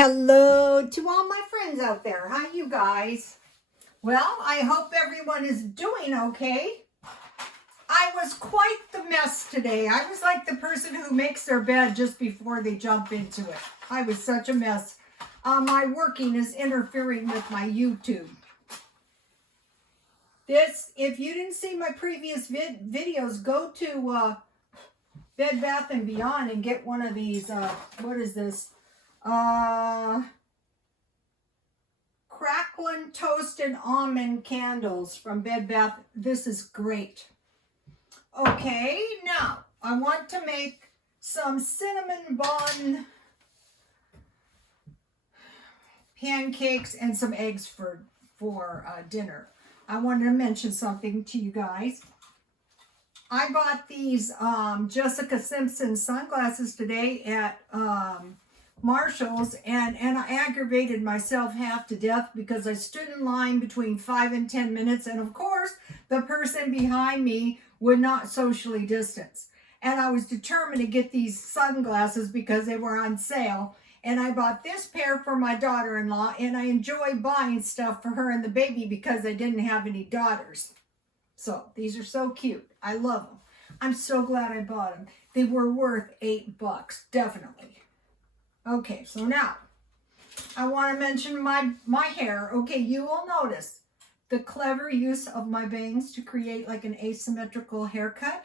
Hello to all my friends out there. Hi, you guys. Well, I hope everyone is doing okay. I was quite the mess today. I was like the person who makes their bed just before they jump into it. I was such a mess. My working is interfering with my YouTube. If you didn't see my previous videos, go to Bed Bath & Beyond and get one of these, what is this? Crackling Toasted Almond Candles from Bed Bath. This is great. Okay, now I want to make some cinnamon bun pancakes and some eggs for dinner. I wanted to mention something to you guys. I bought these Jessica Simpson sunglasses today at Marshall's, and I aggravated myself half to death because I stood in line between 5 and 10 minutes, and of course the person behind me would not socially distance. And I was determined to get these sunglasses because they were on sale. And I bought this pair for my daughter-in-law, and I enjoy buying stuff for her and the baby because I didn't have any daughters. So these are so cute. I love them. I'm so glad I bought them. They were worth $8, definitely. Okay, so now I want to mention my hair. Okay, you will notice the clever use of my bangs to create like an asymmetrical haircut.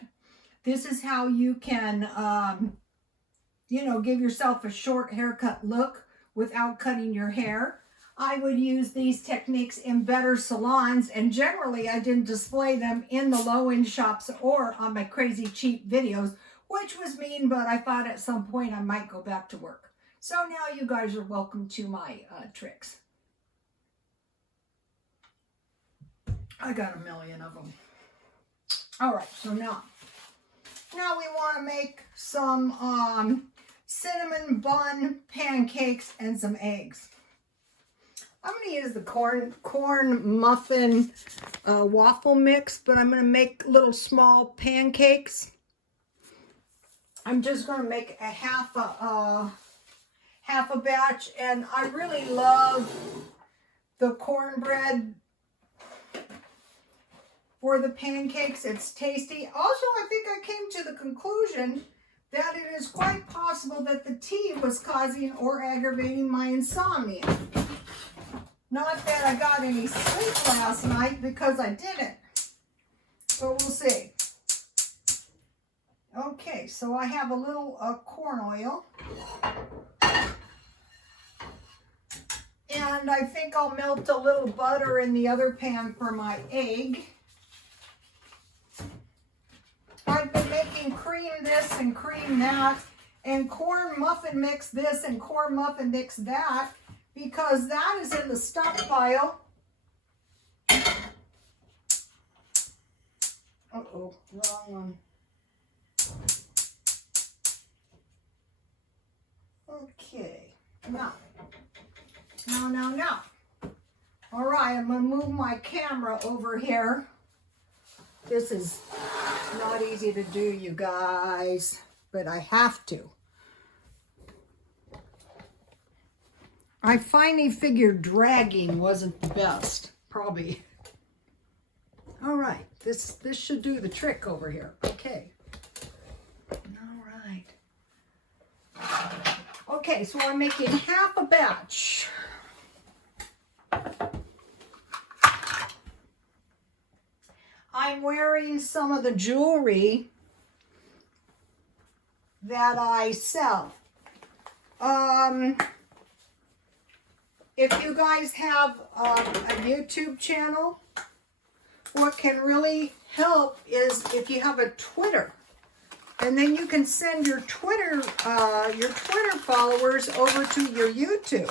This is how you can, give yourself a short haircut look without cutting your hair. I would use these techniques in better salons, and generally I didn't display them in the low-end shops or on my crazy cheap videos, which was mean, but I thought at some point I might go back to work. So now you guys are welcome to my tricks. I got a million of them. All right, so now we want to make some cinnamon bun pancakes and some eggs. I'm going to use the corn muffin waffle mix, but I'm going to make little small pancakes. I'm just going to make a half a batch, and I really love the cornbread for the pancakes. It's tasty. Also, I think I came to the conclusion that it is quite possible that the tea was causing or aggravating my insomnia. Not that I got any sleep last night, because I didn't. So we'll see. Okay, so I have a little corn oil. And I think I'll melt a little butter in the other pan for my egg. I've been making cream this and cream that, and corn muffin mix this and corn muffin mix that, because that is in the stockpile. Uh-oh, wrong one. Okay, now. All right, I'm going to move my camera over here. This is not easy to do, you guys, but I have to. I finally figured dragging wasn't the best, probably. All right, this should do the trick over here. Okay. All right. Okay, so I'm making half a batch. I'm wearing some of the jewelry that I sell. If you guys have a YouTube channel, what can really help is if you have a Twitter. And then you can send your Twitter followers over to your YouTube.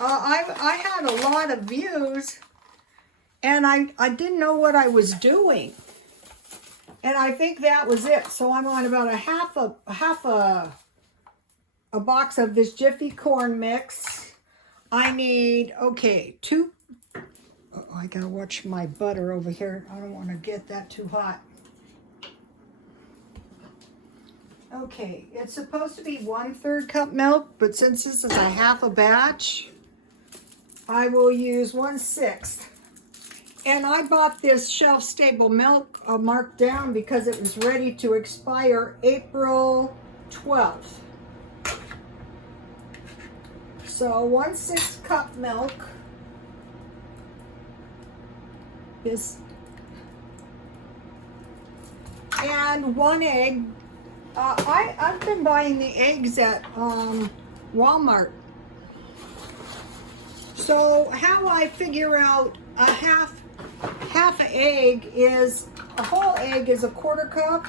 I had a lot of views, and I didn't know what I was doing. And I think that was it. So I'm on about a half a box of this Jiffy corn mix. I need, okay, I gotta watch my butter over here. I don't want to get that too hot. Okay, it's supposed to be 1/3 cup milk, but since this is a half a batch, I will use 1/6. And I bought this shelf-stable milk marked down because it was ready to expire April 12th. So 1/6 cup milk. This and 1 egg. I've been buying the eggs at Walmart. So how I figure out a half an egg is, a whole egg is 1/4 cup.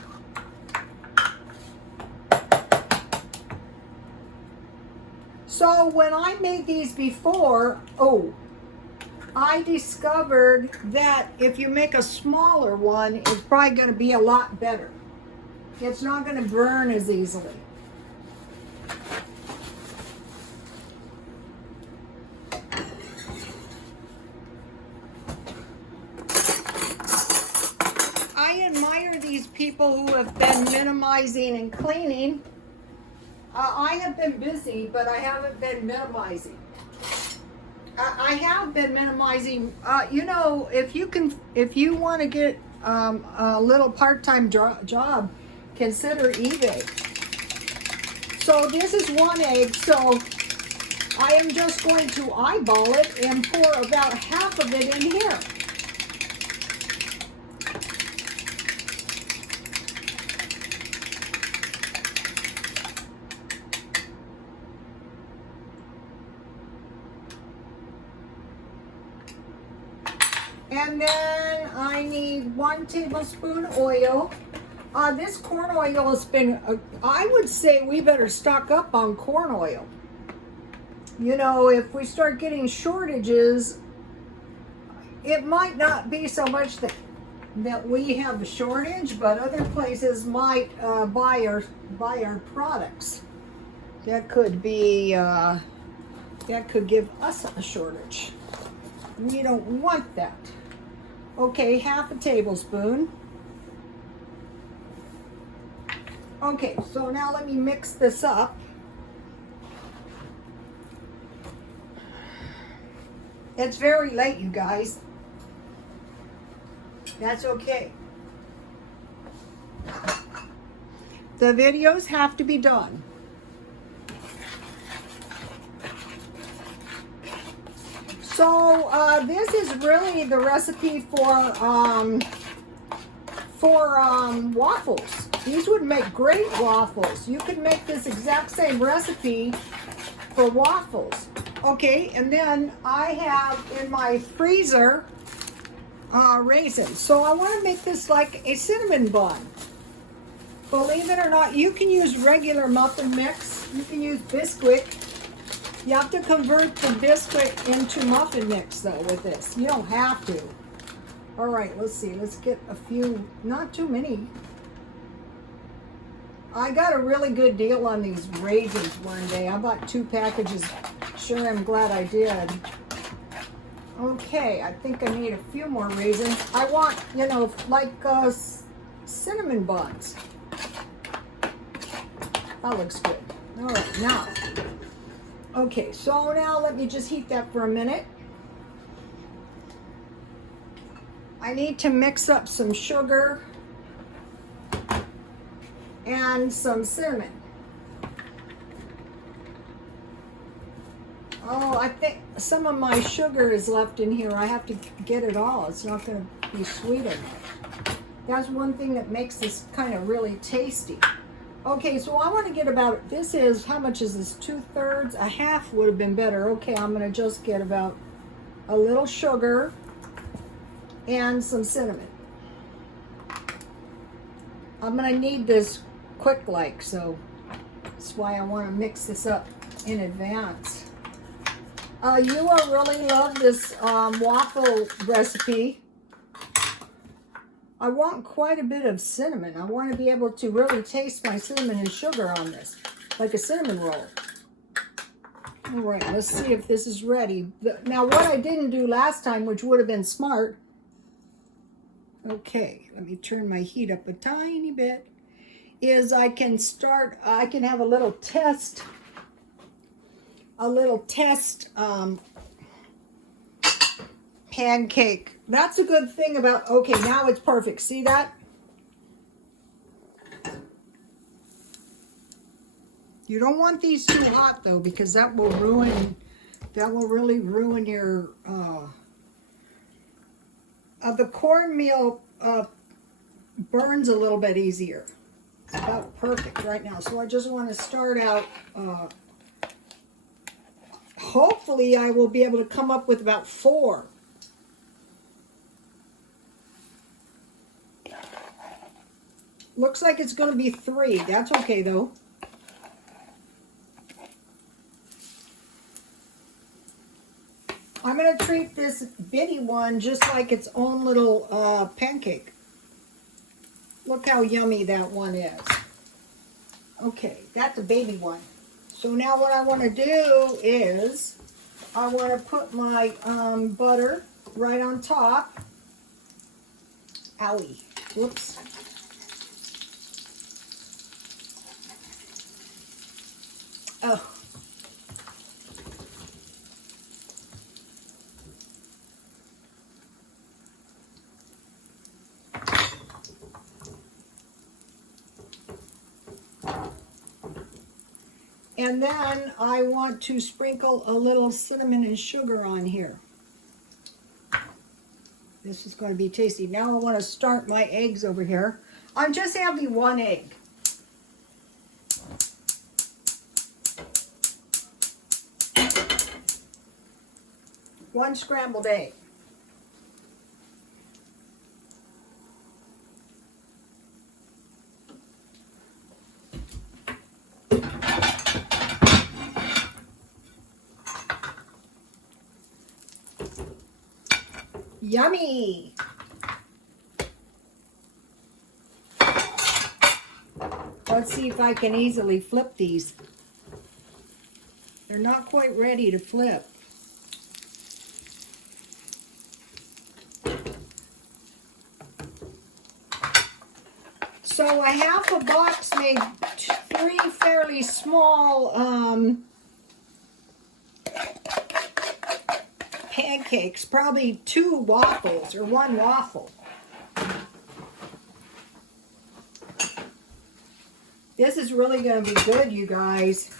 So when I made these before, I discovered that if you make a smaller one, it's probably going to be a lot better. It's not going to burn as easily. I admire these people who have been minimizing and cleaning. I have been busy, but I haven't been minimizing. I have been minimizing. You know, if you want to get a little part-time job, consider eBay. So this is 1 egg, so I am just going to eyeball it and pour about half of it in here. And then I need 1 tablespoon oil. This corn oil has been, I would say we better stock up on corn oil. You know, if we start getting shortages, it might not be so much that we have a shortage, but other places might buy our products. That could be, that could give us a shortage. We don't want that. Okay, half a tablespoon. Okay, so now let me mix this up. It's very late, you guys. That's okay. The videos have to be done. So this is really the recipe for waffles. These would make great waffles. You could make this exact same recipe for waffles. Okay, and then I have in my freezer raisins. So I want to make this like a cinnamon bun. Believe it or not, you can use regular muffin mix. You can use Bisquick. You have to convert the Bisquick into muffin mix though with this. You don't have to. All right, let's see. Let's get a few, not too many. I got a really good deal on these raisins one day. I bought 2 packages. Sure, I'm glad I did. Okay, I think I need a few more raisins. I want, you know, like cinnamon buns. That looks good. All right, now. Okay, so now let me just heat that for a minute. I need to mix up some sugar and some cinnamon. Oh, I think some of my sugar is left in here. I have to get it all. It's not going to be sweet enough. That's one thing that makes this kind of really tasty. Okay, so I want to get about, this is, how much is this? 2/3? A half would have been better. Okay, I'm going to just get about a little sugar and some cinnamon. I'm going to need this quick like, so that's why I want to mix this up in advance. You will really love this waffle recipe. I want quite a bit of cinnamon. I want to be able to really taste my cinnamon and sugar on this, like a cinnamon roll. All right, let's see if this is ready. Now, what I didn't do last time, which would have been smart. Okay, let me turn my heat up a tiny bit. is I can have a little test pancake. That's a good thing about, okay, now it's perfect. See that? You don't want these too hot though, because that will really ruin your, the cornmeal burns a little bit easier. It's about perfect right now. So I just want to start out, hopefully I will be able to come up with about 4. Looks like it's going to be 3. That's okay though. I'm going to treat this bitty one just like its own little pancake. Look how yummy that one is. Okay, that's a baby one. So now what I want to do is I want to put my butter right on top. Owie. Whoops. Oh. And then I want to sprinkle a little cinnamon and sugar on here. This is going to be tasty. Now I want to start my eggs over here. I'm just having 1 egg. One scrambled egg. Yummy! Let's see if I can easily flip these. They're not quite ready to flip. So a half a box made 3 fairly small pancakes, probably 2 waffles or 1 waffle. This is really going to be good, you guys.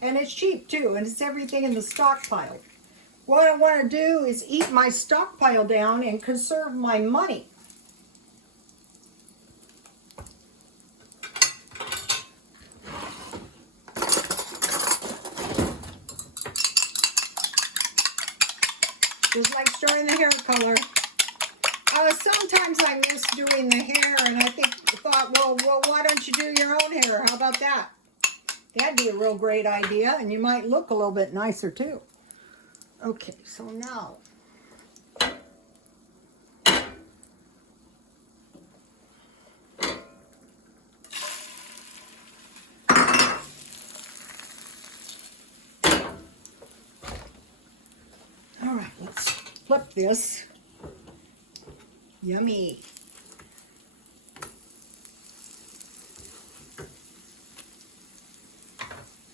And it's cheap too, and it's everything in the stockpile. What I want to do is eat my stockpile down and conserve my money. Just like starting the hair color. Sometimes I miss doing the hair, and I thought, well, why don't you do your own hair? How about that? That'd be a real great idea, and you might look a little bit nicer too. Okay, so now. All right, let's flip this. Yummy.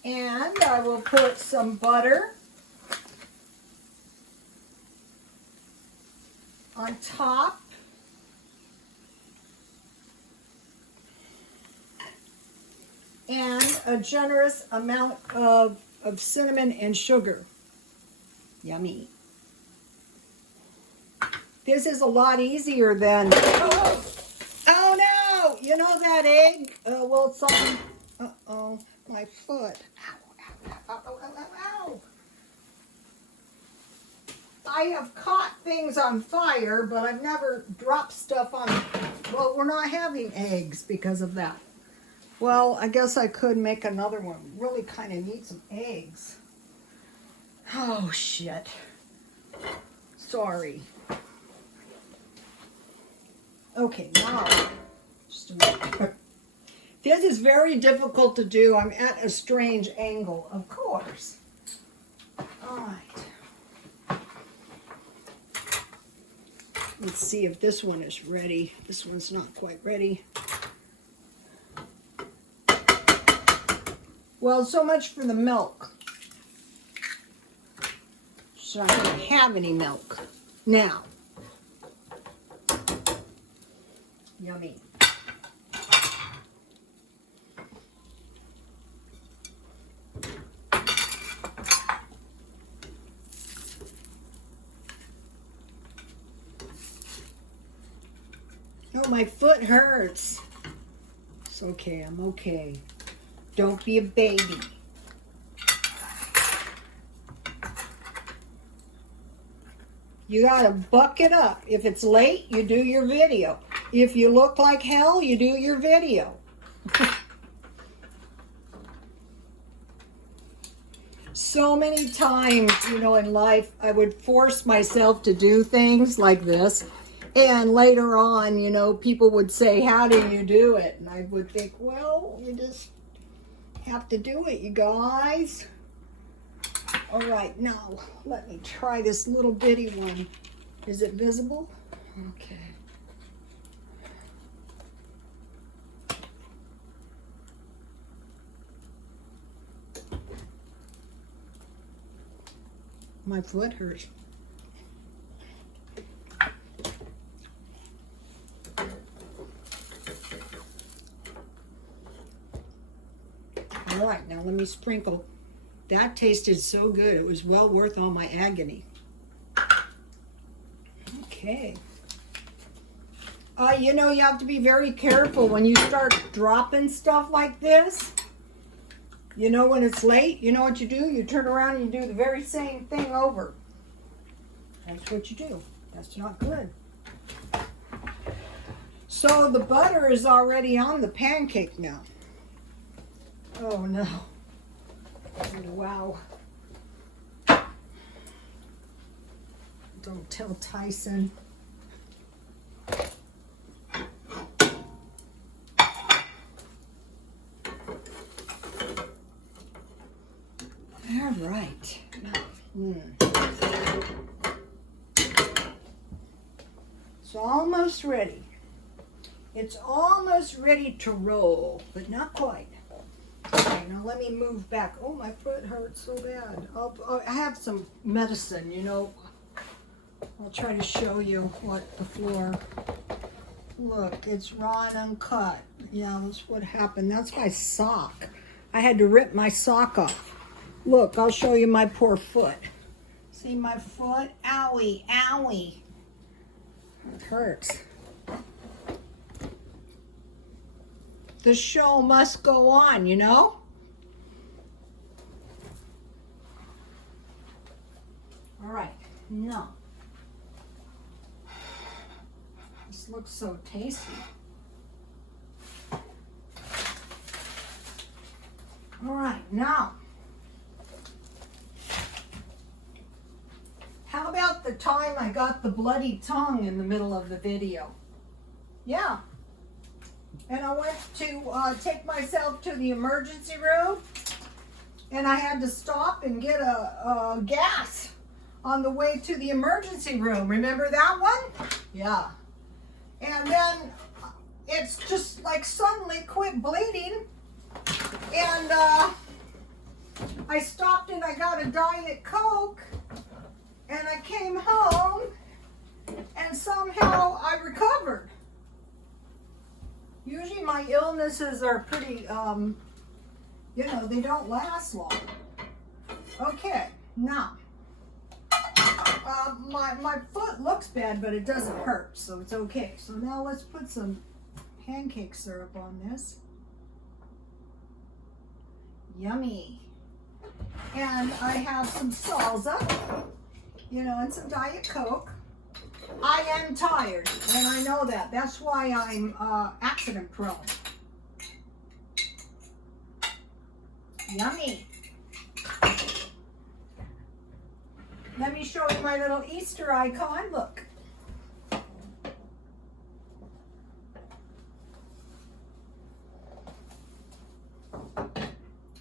And I will put some butter on top. And a generous amount of cinnamon and sugar. Yummy. This is a lot easier than, oh no, you know that egg, well, it's on, uh-oh, my foot. Ow, ow, ow, ow, ow, ow. I have caught things on fire, but I've never dropped stuff on, well, we're not having eggs because of that. Well, I guess I could make another one. Really kind of need some eggs. Oh, shit. Sorry. Okay, now, just a minute. This is very difficult to do. I'm at a strange angle, of course. All right. Let's see if this one is ready. This one's not quite ready. Well, so much for the milk. So I don't have any milk now. Yummy. Oh, my foot hurts. It's okay, I'm okay. Don't be a baby. You gotta buck it up. If it's late, you do your video. If you look like hell, you do your video. So many times, you know, in life, I would force myself to do things like this. And later on, you know, people would say, how do you do it? And I would think, well, you just have to do it, you guys. All right, now let me try this little bitty one. Is it visible? Okay. My foot hurts. All right, now let me sprinkle. That tasted so good. It was well worth all my agony. Okay. You know, you have to be very careful when you start dropping stuff like this. You know, when it's late, you know what you do? You turn around and you do the very same thing over. That's what you do. That's not good. So the butter is already on the pancake now. Oh no. Wow. Don't tell Tyson. All right. It's almost ready. It's almost ready to roll, but not quite. Okay, now let me move back. Oh, my foot hurts so bad. I have some medicine, you know. I'll try to show you what the floor. Look, it's raw and uncut. Yeah, that's what happened. That's my sock. I had to rip my sock off. Look, I'll show you my poor foot. See my foot? Owie, owie. It hurts. The show must go on, you know? All right, now. This looks so tasty. All right, now. How about the time I got the bloody tongue in the middle of the video? Yeah. And I went to take myself to the emergency room, and I had to stop and get a gas on the way to the emergency room. Remember that one? Yeah. And then it's just like suddenly quit bleeding, and I stopped and I got a Diet Coke, and I came home, and somehow I recovered. Usually my illnesses are pretty, you know, they don't last long. Okay, now, my foot looks bad, but it doesn't hurt, so it's okay. So now let's put some pancake syrup on this. Yummy. And I have some salsa, you know, and some Diet Coke. I am tired, and I know that. That's why I'm accident prone. Yummy. Let me show you my little Easter icon. Look.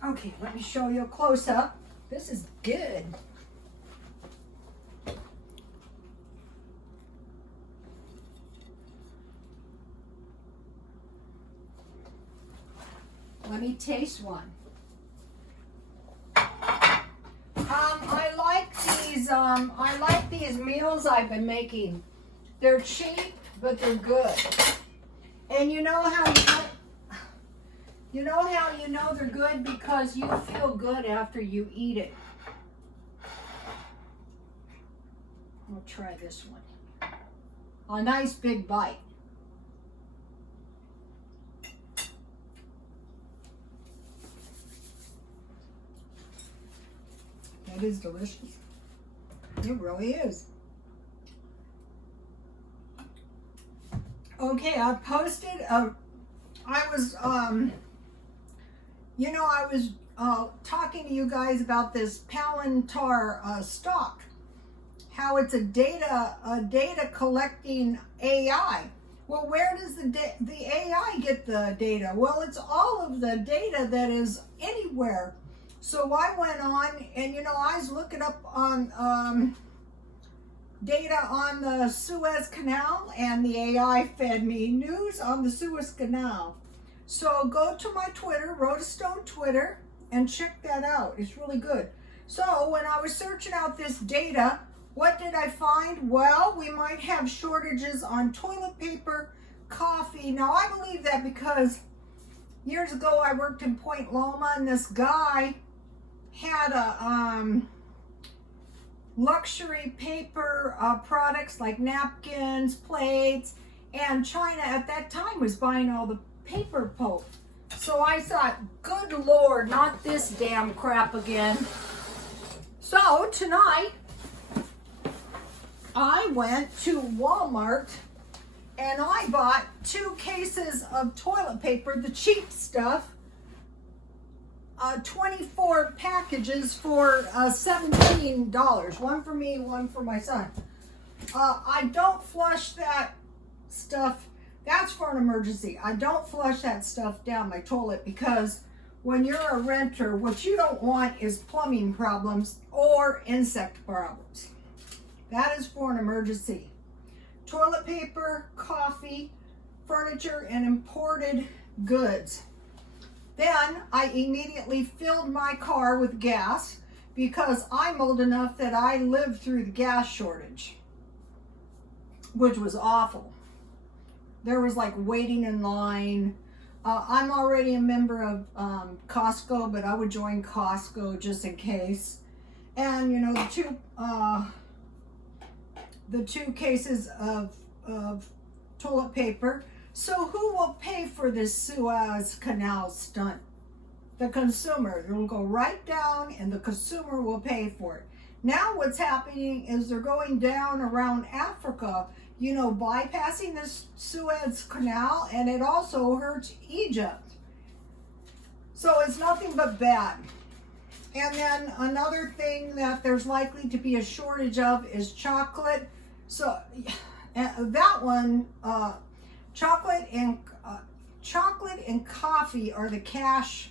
Okay, let me show you a close-up. This is good. Let me taste one. I like these meals I've been making. They're cheap, but they're good. And you know how you know they're good? Because you feel good after you eat it. I'll try this one. A nice big bite. That is delicious. It really is. Okay, I posted I was talking to you guys about this Palantir stock, how it's a data collecting AI. Well, where does the AI get the data? Well, it's all of the data that is anywhere. So I went on and I was looking up on data on the Suez Canal, and the AI fed me news on the Suez Canal. So go to my Twitter, Rotastone Twitter, and check that out. It's really good. So when I was searching out this data, what did I find? Well, we might have shortages on toilet paper, coffee. Now I believe that because years ago I worked in Point Loma, and this guy had a luxury paper products like napkins, plates, and China at that time was buying all the paper pulp. So I thought, good Lord, not this damn crap again. So tonight, I went to Walmart and I bought 2 cases of toilet paper, the cheap stuff, 24 packages for $17. One for me, one for my son. I don't flush that stuff. That's for an emergency. I don't flush that stuff down my toilet because when you're a renter, what you don't want is plumbing problems or insect problems. That is for an emergency. Toilet paper, coffee, furniture, and imported goods. Then I immediately filled my car with gas because I'm old enough that I lived through the gas shortage, which was awful. There was like waiting in line. I'm already a member of Costco, but I would join Costco just in case. And the two cases of toilet paper. So who will pay for this Suez Canal stunt? The consumer. It will go right down and the consumer will pay for it. Now what's happening is they're going down around Africa, bypassing this Suez Canal, and it also hurts Egypt. So it's nothing but bad. And then another thing that there's likely to be a shortage of is chocolate. So that one, chocolate and coffee are the cash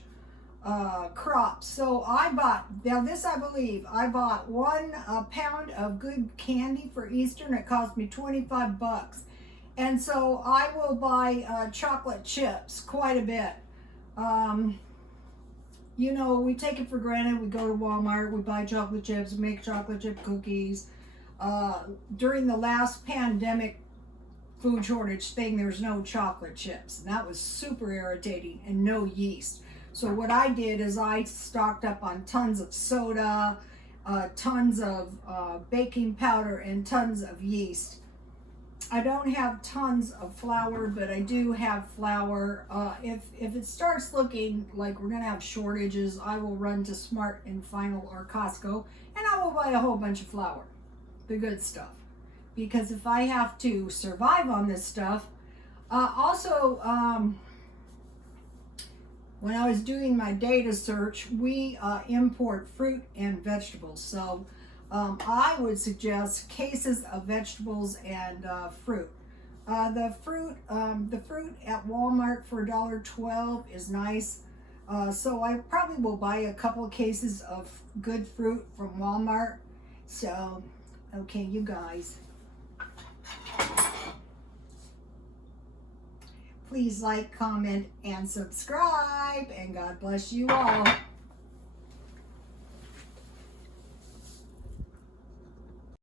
crops. So I bought, now this I believe, I bought 1 pound of good candy for Easter, and it cost me 25 bucks. And so I will buy chocolate chips quite a bit. We take it for granted. We go to Walmart, we buy chocolate chips, make chocolate chip cookies. During the last pandemic food shortage thing, there was no chocolate chips, and that was super irritating, and no yeast. So what I did is I stocked up on tons of soda, tons of baking powder, and tons of yeast. I don't have tons of flour, but I do have flour. If it starts looking like we're gonna have shortages, I will run to Smart and Final or Costco, and I will buy a whole bunch of flour, the good stuff. Because if I have to survive on this stuff, when I was doing my data search, we import fruit and vegetables. So I would suggest cases of vegetables and fruit. The fruit at Walmart for $1.12 is nice. So I probably will buy a couple of cases of good fruit from Walmart. So, okay, you guys. Please like, comment, and subscribe, and God bless you all.